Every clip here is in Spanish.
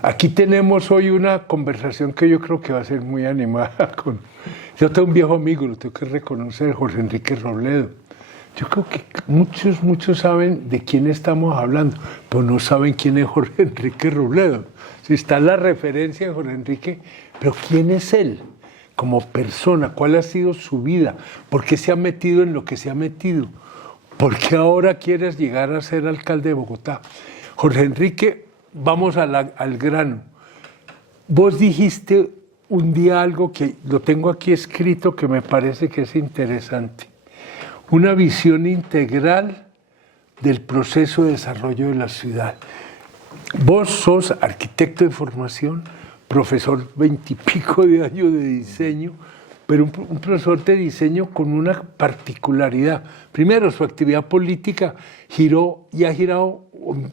Aquí tenemos hoy una conversación que yo creo que va a ser muy animada. Yo tengo un viejo amigo, lo tengo que reconocer, Jorge Enrique Robledo. Yo creo que muchos saben de quién estamos hablando, pero no saben quién es Jorge Enrique Robledo. Si está la referencia de Jorge Enrique, pero ¿quién es él? Como persona, ¿cuál ha sido su vida? ¿Por qué se ha metido en lo que se ha metido? ¿Por qué ahora quieres llegar a ser alcalde de Bogotá? Jorge Enrique, vamos al grano. Vos dijiste un día algo que lo tengo aquí escrito que me parece que es interesante. Una visión integral del proceso de desarrollo de la ciudad. Vos sos arquitecto de formación, profesor 20 y pico de años de diseño, pero un profesor de diseño con una particularidad. Primero, su actividad política giró y ha girado,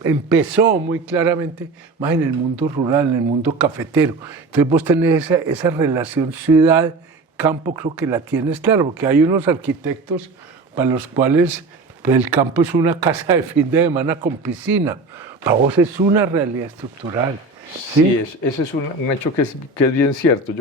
empezó muy claramente más en el mundo rural, en el mundo cafetero. Entonces vos tenés esa relación ciudad-campo, creo que la tienes claro, porque hay unos arquitectos para los cuales el campo es una casa de fin de semana con piscina. Para vos es una realidad estructural. Sí, ese es un hecho que es bien cierto.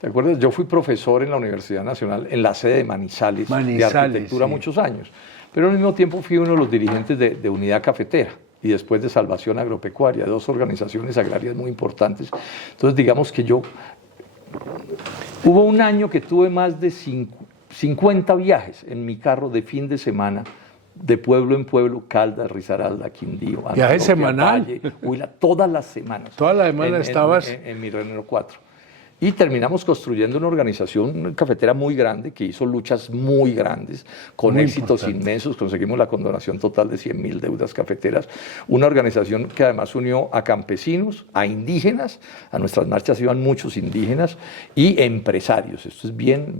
¿Te acuerdas? Yo fui profesor en la Universidad Nacional, en la sede de Manizales de arquitectura muchos años, pero al mismo tiempo fui uno de los dirigentes de Unidad Cafetera y después de Salvación Agropecuaria, dos organizaciones agrarias muy importantes. Entonces, digamos que hubo un año que tuve más de 50 viajes en mi carro de fin de semana, de pueblo en pueblo, Caldas, Risaralda, Quindío, viaje semanal, Valle, Huila, todas las semanas. Toda la semana estabas en mi Renault 4. Y terminamos construyendo una organización cafetera muy grande que hizo luchas muy grandes, con muy éxitos inmensos. Conseguimos la condonación total de 100.000 deudas cafeteras. Una organización que además unió a campesinos, a indígenas. A nuestras marchas iban muchos indígenas y empresarios. Esto es bien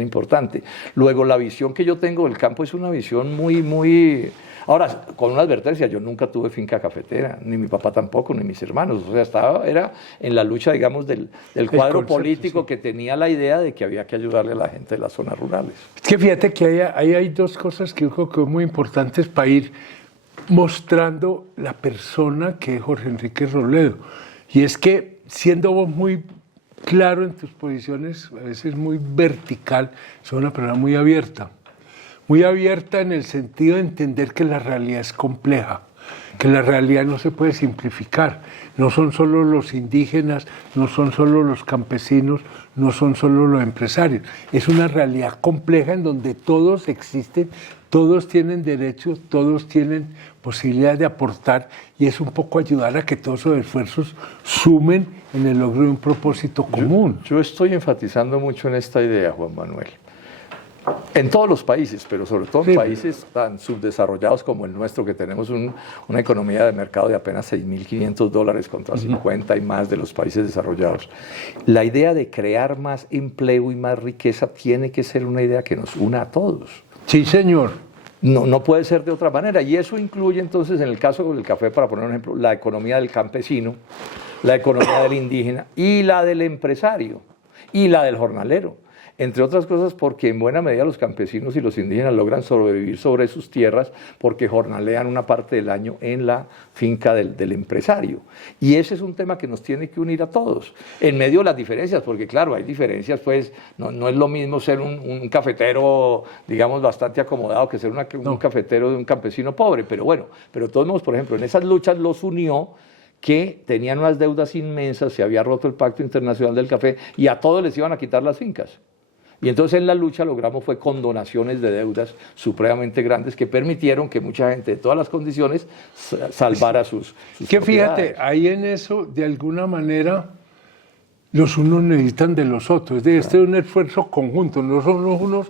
importante. Luego, la visión que yo tengo del campo es una visión muy... Ahora, con una advertencia, yo nunca tuve finca cafetera, ni mi papá tampoco, ni mis hermanos. O sea, era en la lucha, digamos, del cuadro político que tenía la idea de que había que ayudarle a la gente de las zonas rurales. Es que fíjate que ahí hay dos cosas que yo creo que son muy importantes para ir mostrando la persona que es Jorge Enrique Robledo. Y es que, siendo vos muy claro en tus posiciones, a veces muy vertical, sos una persona muy abierta. Muy abierta en el sentido de entender que la realidad es compleja, que la realidad no se puede simplificar. No son solo los indígenas, no son solo los campesinos, no son solo los empresarios. Es una realidad compleja en donde todos existen, todos tienen derechos, todos tienen posibilidad de aportar, y es un poco ayudar a que todos esos esfuerzos sumen en el logro de un propósito común. Yo estoy enfatizando mucho en esta idea, Juan Manuel. En todos los países, pero sobre todo en países tan subdesarrollados como el nuestro, que tenemos una economía de mercado de apenas $6.500 contra 50 y más de los países desarrollados. La idea de crear más empleo y más riqueza tiene que ser una idea que nos una a todos. Sí, señor. No puede ser de otra manera. Y eso incluye entonces, en el caso del café, para poner un ejemplo, la economía del campesino, la economía del indígena y la del empresario y la del jornalero. Entre otras cosas porque en buena medida los campesinos y los indígenas logran sobrevivir sobre sus tierras porque jornalean una parte del año en la finca del empresario. Y ese es un tema que nos tiene que unir a todos, en medio de las diferencias, porque claro, hay diferencias, pues no es lo mismo ser un cafetero, digamos, bastante acomodado que ser un cafetero de un campesino pobre, pero bueno, pero de todos modos, por ejemplo, en esas luchas los unió que tenían unas deudas inmensas, se había roto el Pacto Internacional del Café y a todos les iban a quitar las fincas. Y entonces en la lucha logramos fue condonaciones de deudas supremamente grandes que permitieron que mucha gente de todas las condiciones salvara sus que fíjate, ahí en eso, de alguna manera, los unos necesitan de los otros. Este es un esfuerzo conjunto, no son los unos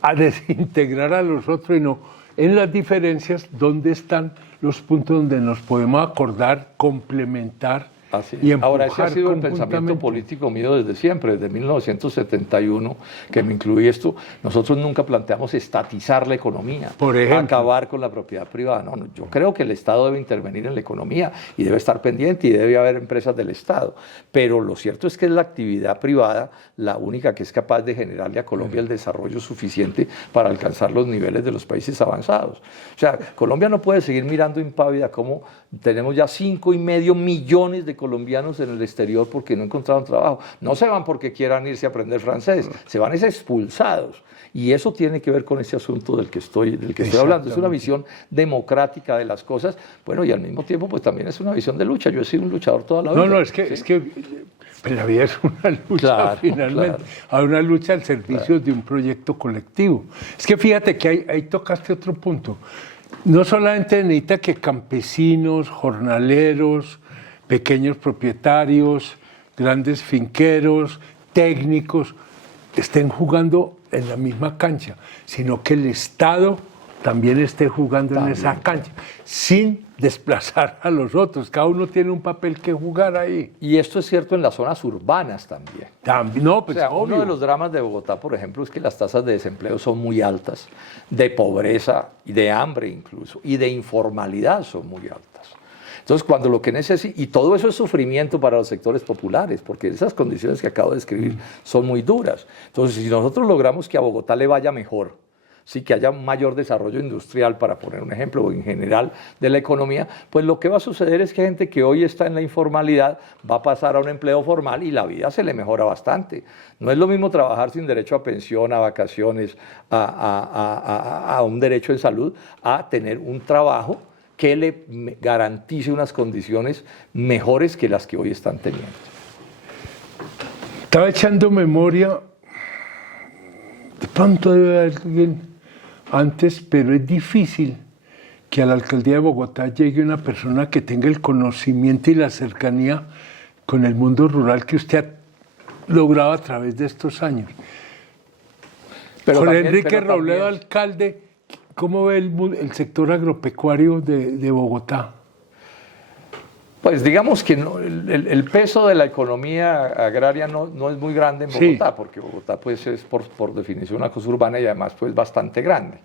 a desintegrar a los otros, sino en las diferencias, dónde están los puntos donde nos podemos acordar, complementar Así. y Ahora, ese ha empujar sido el pensamiento conjuntamente. político mío desde siempre, desde 1971, que me incluí esto. Nosotros nunca planteamos estatizar la economía, Por ejemplo. acabar con la propiedad privada. No, no, yo creo que el Estado debe intervenir en la economía y debe estar pendiente y debe haber empresas del Estado. Pero lo cierto es que es la actividad privada la única que es capaz de generarle a Colombia el desarrollo suficiente para alcanzar los niveles de los países avanzados. O sea, Colombia no puede seguir mirando impávida como tenemos ya 5,5 millones de colombianos en el exterior porque no encontraron trabajo. No se van porque quieran irse a aprender francés, se van expulsados. Y eso tiene que ver con ese asunto del que estoy hablando. Es una visión democrática de las cosas, bueno, y al mismo tiempo pues también es una visión de lucha. Yo he sido un luchador toda la vida. No, es que pues, la vida es una lucha, Claro, finalmente. Hay una lucha al servicio de un proyecto colectivo. Es que fíjate que ahí tocaste otro punto. No solamente necesita que campesinos, jornaleros, pequeños propietarios, grandes finqueros, técnicos, estén jugando en la misma cancha, sino que el Estado también esté jugando en esa cancha, sin desplazar a los otros. Cada uno tiene un papel que jugar ahí. Y esto es cierto en las zonas urbanas también. No, pues O sea, obvio. uno de los dramas de Bogotá, por ejemplo, es que las tasas de desempleo son muy altas, de pobreza y de hambre incluso, y de informalidad son muy altas. Entonces, cuando lo que necesita, y todo eso es sufrimiento para los sectores populares, porque esas condiciones que acabo de describir son muy duras. Entonces, si nosotros logramos que a Bogotá le vaya mejor, sí, que haya un mayor desarrollo industrial, para poner un ejemplo, o en general de la economía, pues lo que va a suceder es que gente que hoy está en la informalidad va a pasar a un empleo formal y la vida se le mejora bastante. No es lo mismo trabajar sin derecho a pensión, a vacaciones, a un derecho en salud, a tener un trabajo que le garantice unas condiciones mejores que las que hoy están teniendo. Estaba echando memoria, de pronto debe haber alguien antes, pero es difícil que a la alcaldía de Bogotá llegue una persona que tenga el conocimiento y la cercanía con el mundo rural que usted ha logrado a través de estos años. Pero Jorge también- Enrique pero Robledo, también- alcalde, ¿cómo ve el sector agropecuario de Bogotá? Pues digamos que el peso de la economía agraria no es muy grande en Sí. Bogotá, porque Bogotá pues es por definición una cosa urbana y además pues bastante grande.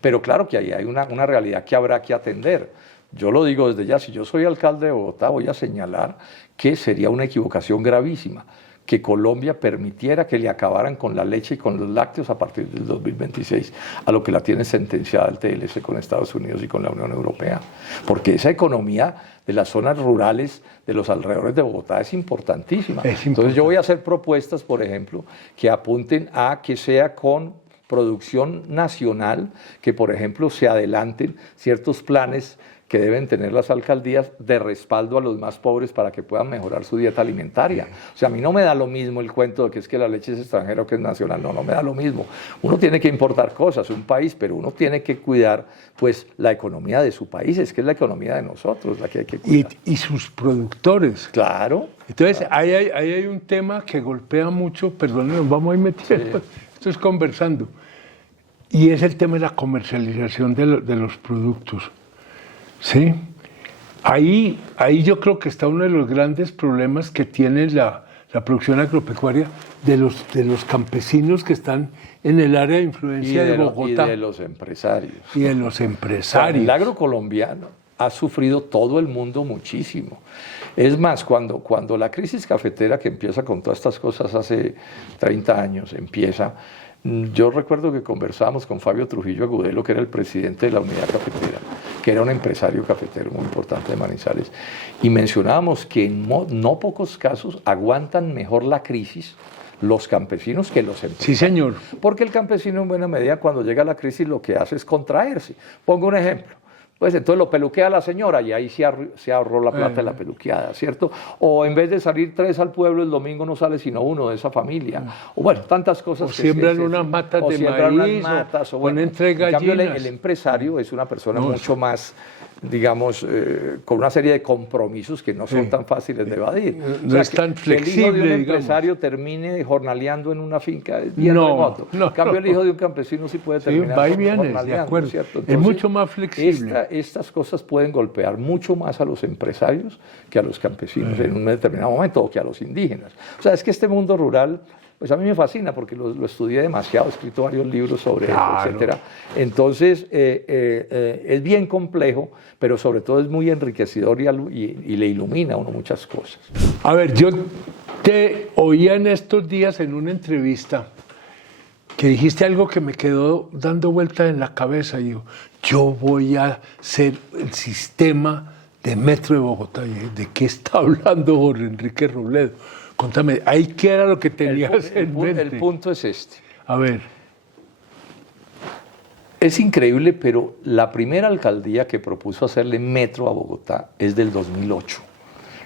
Pero claro que ahí hay una realidad que habrá que atender. Yo lo digo desde ya, si yo soy alcalde de Bogotá voy a señalar que sería una equivocación gravísima que Colombia permitiera que le acabaran con la leche y con los lácteos a partir del 2026, a lo que la tiene sentenciada el TLC con Estados Unidos y con la Unión Europea. Porque esa economía de las zonas rurales de los alrededores de Bogotá es importantísima. Entonces yo voy a hacer propuestas, por ejemplo, que apunten a que sea con producción nacional, que por ejemplo se adelanten ciertos planes que deben tener las alcaldías de respaldo a los más pobres para que puedan mejorar su dieta alimentaria. O sea, a mí no me da lo mismo el cuento de que es que la leche es extranjera o que es nacional, no me da lo mismo. Uno tiene que importar cosas, un país, pero uno tiene que cuidar pues la economía de su país, es que es la economía de nosotros la que hay que cuidar. Y sus productores. Claro. Entonces, ahí hay un tema que golpea mucho, perdón, nos vamos a ir metiendo, esto es conversando, y es el tema de la comercialización de los productos. ¿Sí? Ahí yo creo que está uno de los grandes problemas que tiene la producción agropecuaria de los campesinos que están en el área de influencia de Bogotá. Y de los empresarios. Y de los empresarios. El agro colombiano ha sufrido todo el mundo muchísimo. Es más, cuando la crisis cafetera que empieza con todas estas cosas hace 30 años, empieza, yo recuerdo que conversábamos con Fabio Trujillo Agudelo, que era el presidente de la Unidad Cafetera, que era un empresario cafetero muy importante de Manizales, y mencionábamos que en no pocos casos aguantan mejor la crisis los campesinos que los empresarios. Sí, señor. Porque el campesino en buena medida cuando llega la crisis lo que hace es contraerse. Pongo un ejemplo. Pues entonces lo peluquea la señora y ahí se ahorró la plata de la peluqueada, ¿cierto? O en vez de salir 3 al pueblo, el domingo no sale sino 1 de esa familia. O bueno, tantas cosas. O siembran unas matas de maíz, o ponen 3 gallinas. En cambio, el empresario es una persona mucho más, digamos, con una serie de compromisos que no son tan fáciles de evadir. No es tan flexible, el hijo de un digamos. empresario termine jornaleando en una finca es bien remoto. En cambio, el hijo de un campesino sí puede terminar va y viene, de jornaleando, acuerdo. ¿cierto? Es mucho más flexible. estas cosas pueden golpear mucho más a los empresarios que a los campesinos en un determinado momento, o que a los indígenas. O sea, es que este mundo rural, pues a mí me fascina porque lo estudié demasiado, he escrito varios libros sobre eso, etcétera. Entonces, es bien complejo, pero sobre todo es muy enriquecedor y le ilumina a uno muchas cosas. A ver, yo te oía en estos días en una entrevista que dijiste algo que me quedó dando vuelta en la cabeza. Y yo voy a ser el sistema de metro de Bogotá. ¿De qué está hablando Jorge Enrique Robledo? Contame, ¿ahí qué era lo que tenías en mente? El punto es este. A ver. Es increíble, pero la primera alcaldía que propuso hacerle metro a Bogotá es del 2008.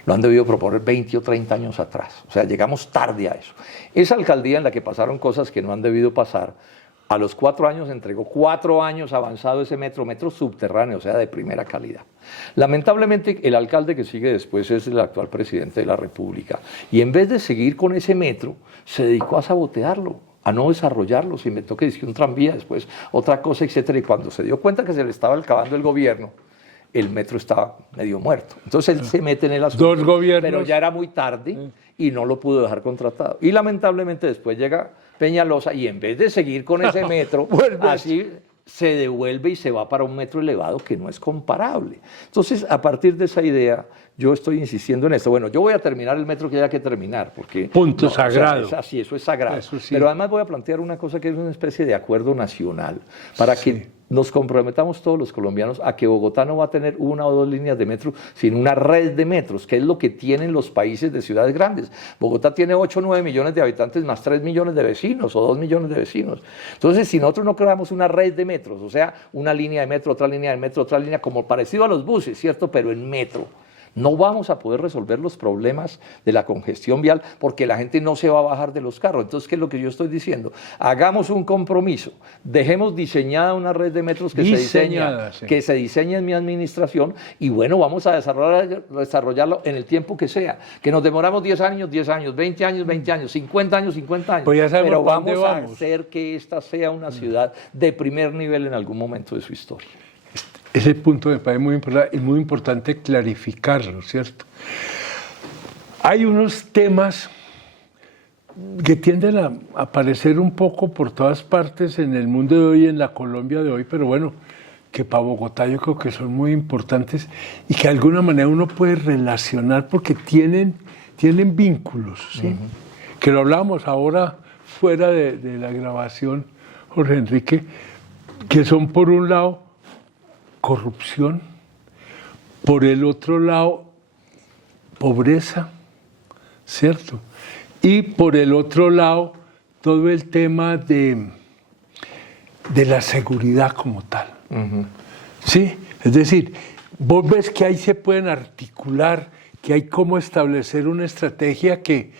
Lo han debido proponer 20 o 30 años atrás. O sea, llegamos tarde a eso. Esa alcaldía en la que pasaron cosas que no han debido pasar, a los 4 años entregó 4 años avanzado ese metro subterráneo, o sea, de primera calidad. Lamentablemente, el alcalde que sigue después es el actual presidente de la República. Y en vez de seguir con ese metro, se dedicó a sabotearlo, a no desarrollarlo. Se inventó que decía un tranvía, después otra cosa, etcétera. Y cuando se dio cuenta que se le estaba acabando el gobierno, el metro estaba medio muerto. Entonces él se mete en el asunto. 2 gobiernos. Pero ya era muy tarde y no lo pudo dejar contratado. Y lamentablemente después llega Peñalosa y en vez de seguir con ese metro, así se devuelve y se va para un metro elevado que no es comparable. Entonces, a partir de esa idea, yo estoy insistiendo en esto. Bueno, yo voy a terminar el metro que haya que terminar, porque... Punto sagrado. O sea, es así, eso es sagrado. Eso sí. Pero además voy a plantear una cosa que es una especie de acuerdo nacional, para que nos comprometamos todos los colombianos a que Bogotá no va a tener 1 o 2 líneas de metro, sino una red de metros, que es lo que tienen los países de ciudades grandes. Bogotá tiene 8 o 9 millones de habitantes más 3 millones de vecinos o 2 millones de vecinos. Entonces, si nosotros no creamos una red de metros, o sea, una línea de metro, otra línea de metro, otra línea, como parecido a los buses, ¿cierto? Pero en metro, no vamos a poder resolver los problemas de la congestión vial porque la gente no se va a bajar de los carros. Entonces, ¿qué es lo que yo estoy diciendo? Hagamos un compromiso, dejemos diseñada una red de metros que se diseñe en mi administración y bueno, vamos a desarrollarlo en el tiempo que sea. Que nos demoramos 10 años, 10 años, 20 años, 20 años, 50 años, 50 años. Pues ya sabemos pero vamos dónde a hacer que esta sea una ciudad de primer nivel en algún momento de su historia. Ese punto me parece muy importante clarificarlo, ¿cierto? Hay unos temas que tienden a aparecer un poco por todas partes en el mundo de hoy, en la Colombia de hoy, pero bueno, que para Bogotá yo creo que son muy importantes y que de alguna manera uno puede relacionar porque tienen vínculos, ¿sí? Que lo hablábamos ahora fuera de la grabación, Jorge Enrique, que son por un lado corrupción, por el otro lado pobreza, ¿cierto? Y por el otro lado todo el tema de la seguridad como tal. ¿Sí? Es decir, vos ves que ahí se pueden articular, que hay cómo establecer una estrategia que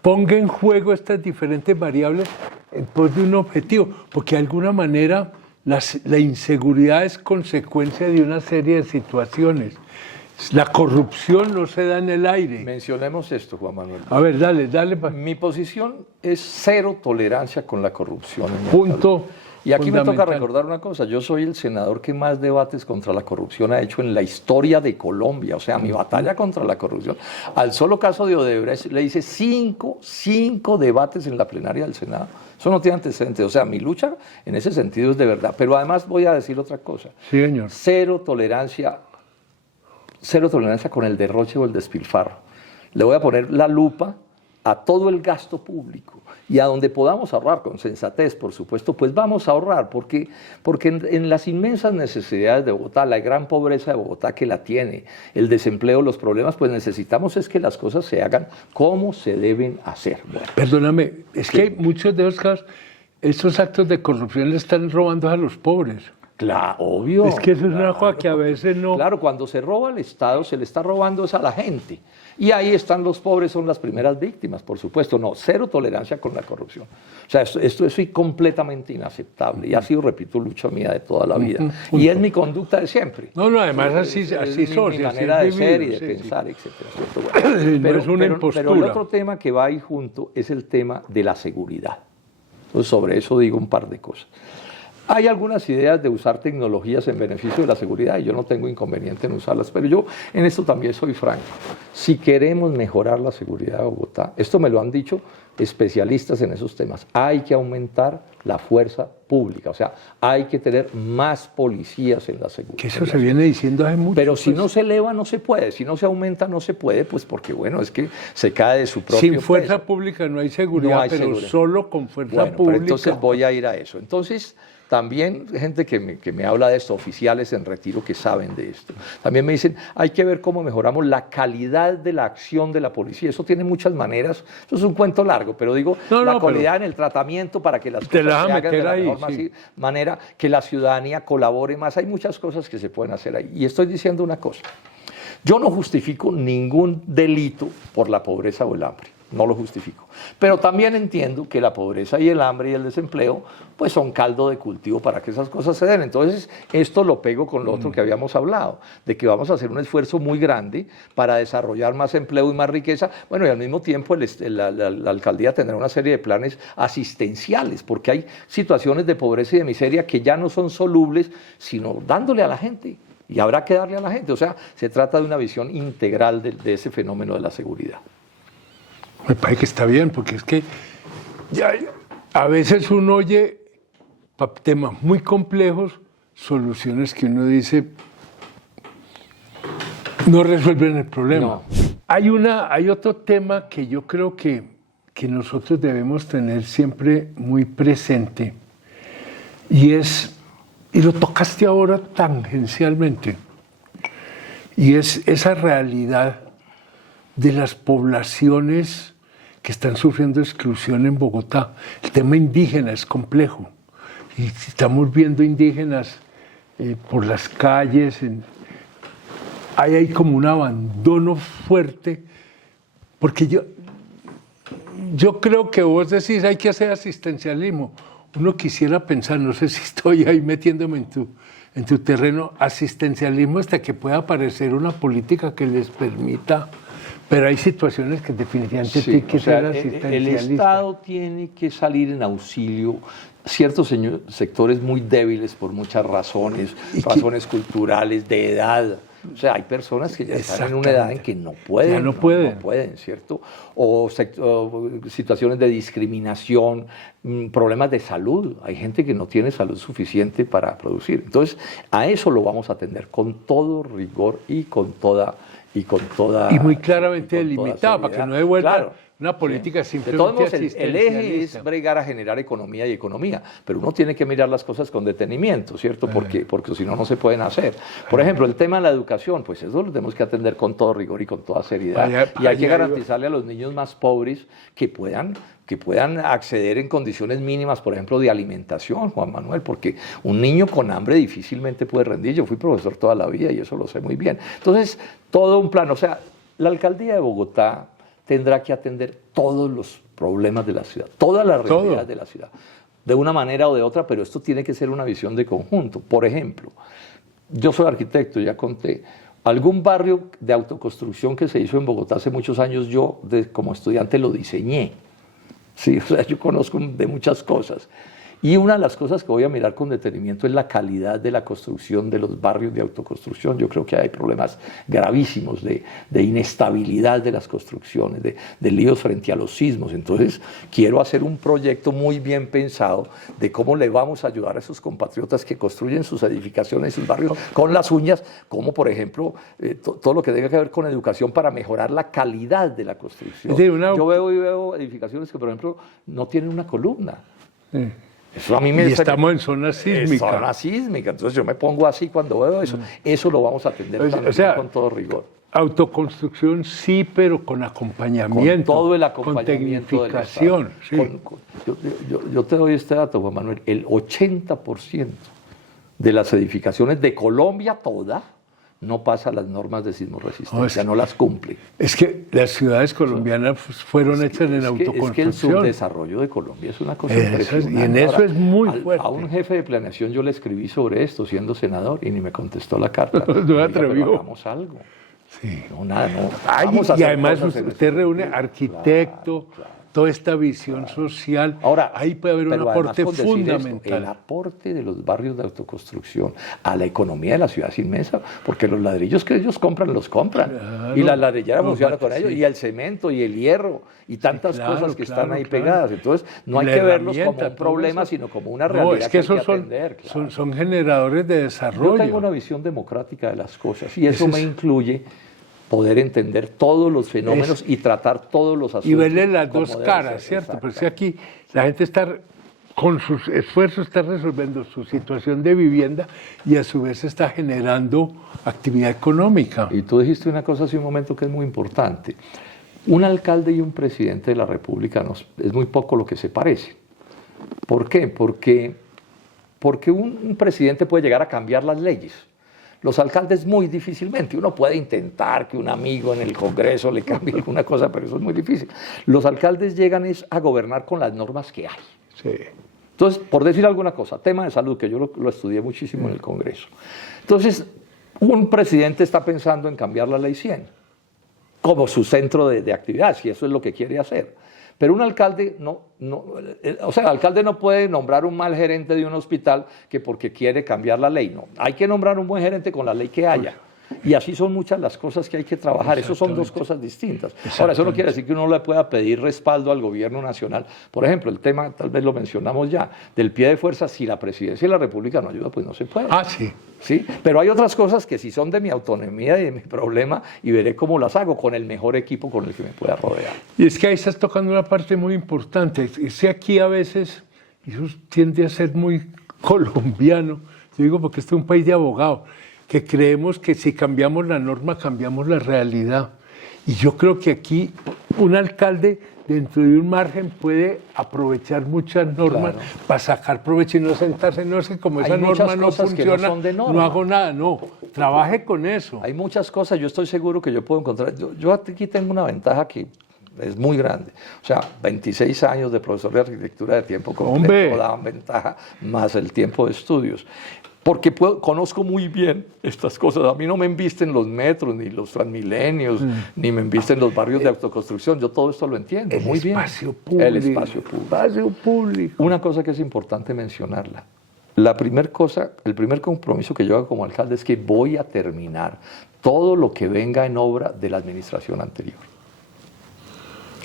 ponga en juego estas diferentes variables en pos de un objetivo, porque de alguna manera la inseguridad es consecuencia de una serie de situaciones. La corrupción no se da en el aire. Mencionemos esto, Juan Manuel. A ver, dale. Mi posición es 0 tolerancia con la corrupción. Punto. Y aquí me toca recordar una cosa, yo soy el senador que más debates contra la corrupción ha hecho en la historia de Colombia, o sea, mi batalla contra la corrupción. Al solo caso de Odebrecht le hice 5 debates en la plenaria del Senado. Eso no tiene antecedentes, o sea, mi lucha en ese sentido es de verdad. Pero además voy a decir otra cosa. Sí, señor. Cero tolerancia con el derroche o el despilfarro. Le voy a poner la lupa a todo el gasto público y a donde podamos ahorrar con sensatez, por supuesto, pues vamos a ahorrar, porque en las inmensas necesidades de Bogotá, la gran pobreza de Bogotá que la tiene, el desempleo, los problemas, pues necesitamos es que las cosas se hagan como se deben hacer. Bueno, perdóname, es que hay muchos de esos casos, estos actos de corrupción le están robando a los pobres. Claro, obvio. Es que eso es una cosa que a veces no... Claro, cuando se roba al Estado, se le está robando es a la gente. Y ahí están los pobres, son las primeras víctimas, por supuesto. No, 0 tolerancia con la corrupción. O sea, esto es completamente inaceptable. Y ha sido, repito, lucha mía de toda la vida. Y es mi conducta de siempre. No, además así sos. Mi manera de ser y de pensar, etcétera. Bueno, no es una impostura. Pero el otro tema que va ahí junto es el tema de la seguridad. Entonces, sobre eso digo un par de cosas. Hay algunas ideas de usar tecnologías en beneficio de la seguridad y yo no tengo inconveniente en usarlas, pero yo en esto también soy franco. Si queremos mejorar la seguridad de Bogotá, esto me lo han dicho especialistas en esos temas, hay que aumentar la fuerza pública, o sea, hay que tener más policías en la seguridad. Que eso se viene diciendo hace mucho. Pero si no se eleva no se puede, si no se aumenta no se puede, pues porque bueno, es que se cae de su propio Sin fuerza peso. pública no hay seguridad, No hay pero seguridad. solo con fuerza Bueno, pública. pero entonces voy a ir a eso. Entonces, también gente que me habla de esto, oficiales en retiro que saben de esto, también me dicen, hay que ver cómo mejoramos la calidad de la acción de la policía. Eso tiene muchas maneras, eso es un cuento largo, pero digo, la calidad en el tratamiento para que las cosas se hagan de la mejor manera, que la ciudadanía colabore más. Hay muchas cosas que se pueden hacer ahí. Y estoy diciendo una cosa, yo no justifico ningún delito por la pobreza o el hambre. No lo justifico. Pero también entiendo que la pobreza y el hambre y el desempleo pues son caldo de cultivo para que esas cosas se den. Entonces, esto lo pego con lo otro que habíamos hablado, de que vamos a hacer un esfuerzo muy grande para desarrollar más empleo y más riqueza. Bueno, y al mismo tiempo la alcaldía tendrá una serie de planes asistenciales, porque hay situaciones de pobreza y de miseria que ya no son solubles, sino dándole a la gente. Y habrá que darle a la gente. O sea, se trata de una visión integral de ese fenómeno de la seguridad. Me parece que está bien, porque es que ya, a veces uno oye temas muy complejos, soluciones que uno dice no resuelven el problema. No. Hay otro tema que yo creo que nosotros debemos tener siempre muy presente, y lo tocaste ahora tangencialmente, y es esa realidad de las poblaciones que están sufriendo exclusión en Bogotá. El tema indígena es complejo y estamos viendo indígenas por las calles. Hay como un abandono fuerte, porque yo creo que vos decís hay que hacer asistencialismo. Uno quisiera pensar, no sé si estoy ahí metiéndome en tu terreno, asistencialismo hasta que pueda aparecer una política que les permita. Pero hay situaciones que definitivamente tienen que ser asistencialistas. El Estado tiene que salir en auxilio a ciertos sectores muy débiles por muchas razones, razones culturales, de edad. O sea, hay personas que ya están en una edad en que no pueden. Ya no pueden. No pueden, ¿cierto? O situaciones de discriminación, problemas de salud. Hay gente que no tiene salud suficiente para producir. Entonces, a eso lo vamos a atender con todo rigor y muy claramente delimitado, para que no dé vuelta. Claro. Una política simplemente de todos modos, asistencialista. el eje es bregar a generar economía y economía, pero uno tiene que mirar las cosas con detenimiento, ¿cierto? Porque si no, no se pueden hacer. Por ejemplo, el tema de la educación, pues eso lo tenemos que atender con todo rigor y con toda seriedad. Y hay que garantizarle a los niños más pobres que puedan acceder en condiciones mínimas, por ejemplo, de alimentación, Juan Manuel, porque un niño con hambre difícilmente puede rendir. Yo fui profesor toda la vida y eso lo sé muy bien. Entonces, todo un plan, o sea, la alcaldía de Bogotá tendrá que atender todos los problemas de la ciudad, todas las realidades de la ciudad, de una manera o de otra, pero esto tiene que ser una visión de conjunto. Por ejemplo, yo soy arquitecto, ya conté, algún barrio de autoconstrucción que se hizo en Bogotá hace muchos años, yo como estudiante lo diseñé. Sí, o sea, yo conozco de muchas cosas. Y una de las cosas que voy a mirar con detenimiento es la calidad de la construcción de los barrios de autoconstrucción. Yo creo que hay problemas gravísimos de inestabilidad de las construcciones, de líos frente a los sismos. Entonces, quiero hacer un proyecto muy bien pensado de cómo le vamos a ayudar a esos compatriotas que construyen sus edificaciones, sus barrios con las uñas, como por ejemplo, todo lo que tenga que ver con educación para mejorar la calidad de la construcción. Yo veo edificaciones que, por ejemplo, no tienen una columna. Eso a mí me estamos en zona sísmica. Zona sísmica. Entonces yo me pongo así cuando veo eso. Eso lo vamos a atender también con todo rigor. Autoconstrucción sí, pero con acompañamiento. Con todo el acompañamiento. Con tecnificación. Sí. Yo te doy este dato, Juan Manuel. El 80% de las edificaciones de Colombia toda no pasa las normas de sismoresistencia, no las cumple. Es que las ciudades colombianas fueron hechas en autoconstrucción. Es que el subdesarrollo de Colombia es una cosa impresionante. Y en eso es muy fuerte. A un jefe de planeación yo le escribí sobre esto, siendo senador, y ni me contestó la carta. No me atrevió. Hagamos algo. Sí. No, nada, no. Y además usted reúne arquitecto, toda esta visión social. Ahora, ahí puede haber un pero además aporte con decir esto, fundamental. el aporte de los barrios de autoconstrucción a la economía de la ciudad es inmensa, porque los ladrillos que ellos compran, los compran. Claro. Y la ladrillera No, funciona con sí. ellos, y el cemento, y el hierro, y tantas claro, cosas que claro, están ahí claro. pegadas. Entonces, no hay La que verlos como herramienta, un todo problema, eso. sino como una realidad No, es que hay esos atender. Claro. son generadores de Yo desarrollo. tengo una visión democrática de las cosas, y eso Eso me es- incluye poder entender todos los fenómenos y tratar todos los asuntos. Y verle las como dos debe caras, ser. ¿cierto? Pero si Exactamente. aquí la gente está, con sus esfuerzos, está resolviendo su situación de vivienda y a su vez está generando actividad económica. Y tú dijiste una cosa hace un momento que es muy importante. Un alcalde y un presidente de la República es muy poco lo que se parecen. ¿Por qué? Porque un presidente puede llegar a cambiar las leyes. Los alcaldes muy difícilmente. Uno puede intentar que un amigo en el Congreso le cambie alguna cosa, pero eso es muy difícil. Los alcaldes llegan a gobernar con las normas que hay. Sí. Entonces, por decir alguna cosa, tema de salud, que yo lo estudié muchísimo en el Congreso. Entonces, un presidente está pensando en cambiar la Ley 100 como su centro de actividad, si eso es lo que quiere hacer. Pero un alcalde el alcalde no puede nombrar un mal gerente de un hospital que porque quiere cambiar la ley. No, hay que nombrar un buen gerente con la ley que haya. Y así son muchas las cosas que hay que trabajar. Eso son dos cosas distintas. Ahora, eso no quiere decir que uno le pueda pedir respaldo al gobierno nacional. Por ejemplo, el tema, tal vez lo mencionamos ya, del pie de fuerza, si la presidencia de la República no ayuda, pues no se puede. Ah, sí. ¿Sí? Pero hay otras cosas que sí son de mi autonomía y de mi problema, y veré cómo las hago con el mejor equipo con el que me pueda rodear. Y es que ahí estás tocando una parte muy importante. Es que aquí a veces, y eso tiende a ser muy colombiano, yo digo porque este es un país de abogados, que creemos que si cambiamos la norma, cambiamos la realidad. Y yo creo que aquí un alcalde, dentro de un margen, puede aprovechar muchas normas Claro. para sacar provecho y no sentarse. No es que como Hay esa muchas norma no cosas que no funciona, son de norma. no hago nada. No, trabaje con eso. Hay muchas cosas, yo estoy seguro que yo puedo encontrar. Yo aquí tengo una ventaja que es muy grande. O sea, 26 años de profesor de arquitectura de tiempo completo ¡Hombre! daban ventaja, más el tiempo de estudios. Porque conozco muy bien estas cosas. A mí no me embisten los metros, ni los transmilenios, ni me embisten los barrios de autoconstrucción. Yo todo esto lo entiendo El muy bien. espacio público. El espacio público. Espacio público. Una cosa que es importante mencionarla. La primera cosa, el primer compromiso que yo hago como alcalde es que voy a terminar todo lo que venga en obra de la administración anterior.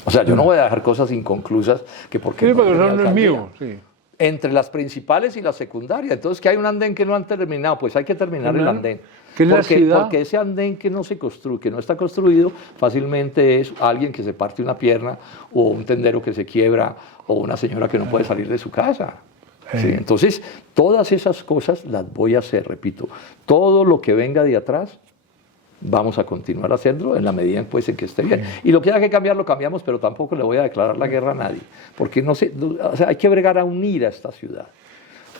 O sea, yo no voy a dejar cosas inconclusas que porque Sí, porque es mi eso no es alcaldía. mío. Sí. Entre las principales y las secundarias. Entonces, que hay un andén que no han terminado, pues hay que terminar el Claro. andén. ¿Qué es la ciudad? Porque ese andén que no se construye, que no está construido, fácilmente es alguien que se parte una pierna, o un tendero que se quiebra, o una señora que no puede salir de su casa. ¿Sí? Entonces, todas esas cosas las voy a hacer, repito. Todo lo que venga de atrás, vamos a continuar haciéndolo en la medida pues, en que esté bien. Y lo que haya que cambiar, lo cambiamos, pero tampoco le voy a declarar la guerra a nadie. Porque o sea, hay que bregar a unir a esta ciudad.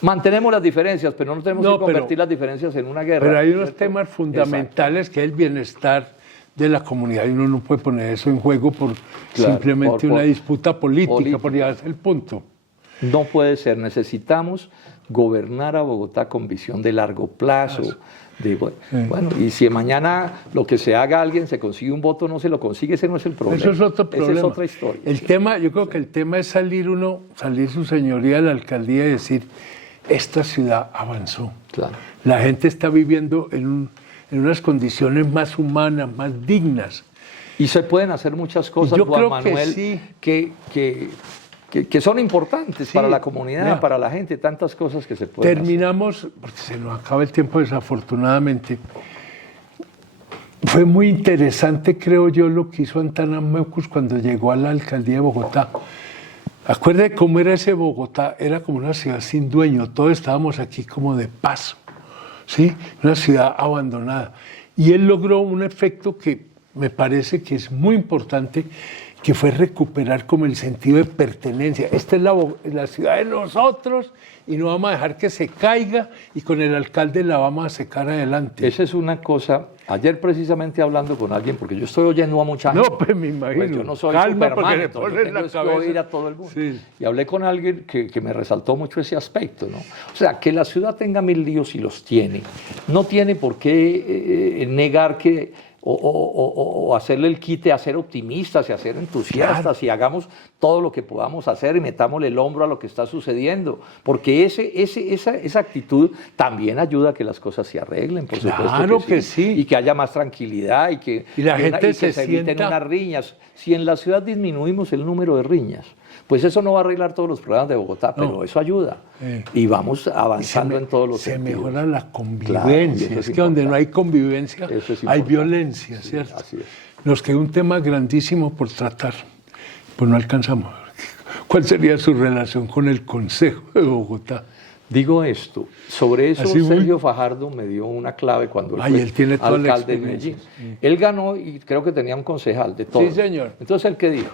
Mantenemos las diferencias, pero no tenemos que convertir las diferencias en una guerra. Pero hay unos ¿cierto? temas fundamentales que es el bienestar de la comunidad y uno no puede poner eso en juego por Claro, simplemente una disputa política, por llevarse el punto. No puede ser. Necesitamos gobernar a Bogotá con visión de largo plazo. Bueno, y si mañana lo que se haga alguien se consigue un voto, no se lo consigue, ese no es el problema. Eso es otro problema. Esa es otra historia. El tema, yo creo que el tema es salir su señoría de la alcaldía y decir, esta ciudad avanzó. Claro. La gente está viviendo en unas condiciones más humanas, más dignas. Y se pueden hacer muchas cosas, Yo Juan creo que Manuel, sí. que son importantes Sí, para la comunidad, ya. para la gente, tantas cosas que se pueden Terminamos, porque se nos acaba el tiempo desafortunadamente. Fue muy interesante, creo yo, lo que hizo Antana Meucus cuando llegó a la alcaldía de Bogotá. Acuérdate cómo era ese Bogotá, era como una ciudad sin dueño, todos estábamos aquí como de paso, ¿sí? Una ciudad abandonada. Y él logró un efecto que me parece que es muy importante, que fue hacer como el sentido de pertenencia. Esta es la ciudad de nosotros y no vamos a dejar que se caiga y con el alcalde la vamos a sacar adelante. Esa es una cosa. Ayer precisamente hablando con alguien, porque yo estoy oyendo a mucha gente. No, pues me imagino. Pues yo no soy Calma, porque Superman, le entonces pones yo la tengo que cabeza. oír a todo el mundo. Sí. Y hablé con alguien que me resaltó mucho ese aspecto, ¿no? O sea, que la ciudad tenga 1000 líos y los tiene. No tiene por qué negar que o hacerle el quite a ser optimistas y a ser entusiastas y hagamos todo lo que podamos hacer y metámosle el hombro a lo que está sucediendo, porque esa actitud también ayuda a que las cosas se arreglen, por supuesto. Claro que sí. Y que haya más tranquilidad y que la gente se eviten sienta unas riñas. Si en la ciudad disminuimos el número de riñas, pues eso no va a arreglar todos los problemas de Bogotá, pero eso ayuda. Y vamos avanzando en todos los sentidos. Se mejora la convivencia. Claro, es que donde no hay convivencia, hay violencia, sí, ¿cierto? Así es. Nos queda un tema grandísimo por tratar, pues no alcanzamos. ¿Cuál sería su relación con el Consejo de Bogotá? Digo esto, sobre eso Así Sergio Fajardo me dio una clave cuando él tiene toda la alcalde de experiencia. Medellín. Él ganó y creo que tenía un concejal de todo. Sí, señor. Entonces, ¿él qué dijo?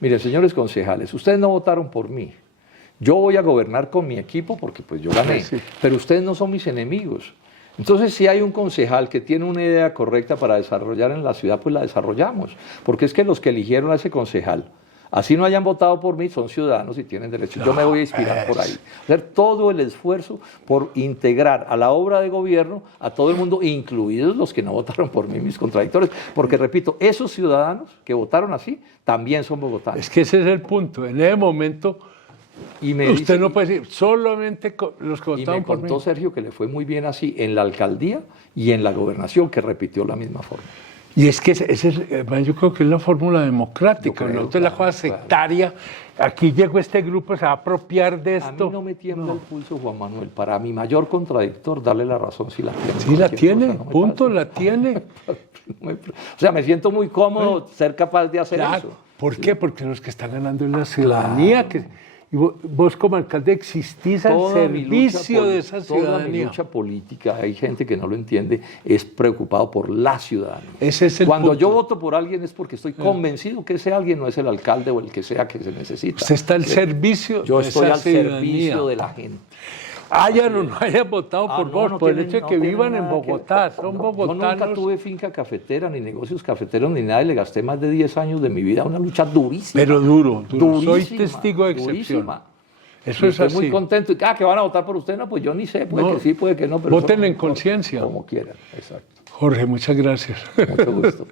Mire, señores concejales, ustedes no votaron por mí. Yo voy a gobernar con mi equipo porque pues yo gané, pero ustedes no son mis enemigos. Entonces, si hay un concejal que tiene una idea correcta para desarrollar en la ciudad, pues la desarrollamos. Porque es que los que eligieron a ese concejal, así no hayan votado por mí, son ciudadanos y tienen derecho. Yo me voy a inspirar por ahí. Hacer todo el esfuerzo por integrar a la obra de gobierno a todo el mundo, incluidos los que no votaron por mí, mis contradictores. Porque, repito, esos ciudadanos que votaron así también son bogotanos. Es que ese es el punto. En ese momento, usted no puede decir solamente los que votaron por mí. Y me contó Sergio que le fue muy bien así en la alcaldía y en la gobernación, que repitió la misma forma. Y es que yo creo que es la fórmula democrática, no es la cosa sectaria. Aquí llegó este grupo, se va a apropiar de esto. A mí no me tiembla el pulso, Juan Manuel. Para mi mayor contradictor, darle la razón si la tiene. Sí, la tiene, punto, la tiene. O sea, me siento muy cómodo ser capaz de hacer eso. ¿Por qué? Porque los que están ganando es la ciudadanía. Y vos como alcalde existís al servicio de esa ciudadanía. Toda mi lucha política, hay gente que no lo entiende, es preocupado por la ciudadanía. Ese es el Cuando punto. yo voto por alguien es porque estoy convencido que ese alguien no es el alcalde o el que sea que se necesita. Usted está al servicio Yo de estoy esa al ciudadanía. servicio de la gente. Hayan o no hayan votado por vos, por el hecho de que tiene vivan en nada Bogotá, son Yo bogotanos. nunca tuve finca cafetera, ni negocios cafeteros, ni nada, y le gasté más de 10 años de mi vida, una lucha durísima. Pero duro. Durísima, Soy testigo de excepción. durísima. Eso Y es estoy así. muy contento. Que van a votar por usted, no, pues yo ni sé, puede que sí, puede que no. Pero Voten en conciencia. Como quieran, exacto. Jorge, muchas gracias. Mucho gusto.